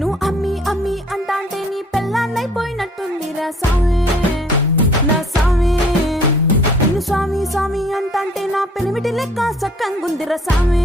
నువ్వు అమ్మి అమ్మి అంటాంటే నీ పెళ్ళాన్నైపోయినట్టుందిరా సామి నా సామి. నిన్ను స్వామి స్వామి అంటాంటే నా పెనిమిటి లెక్క సక్కంగుందిరా సామి.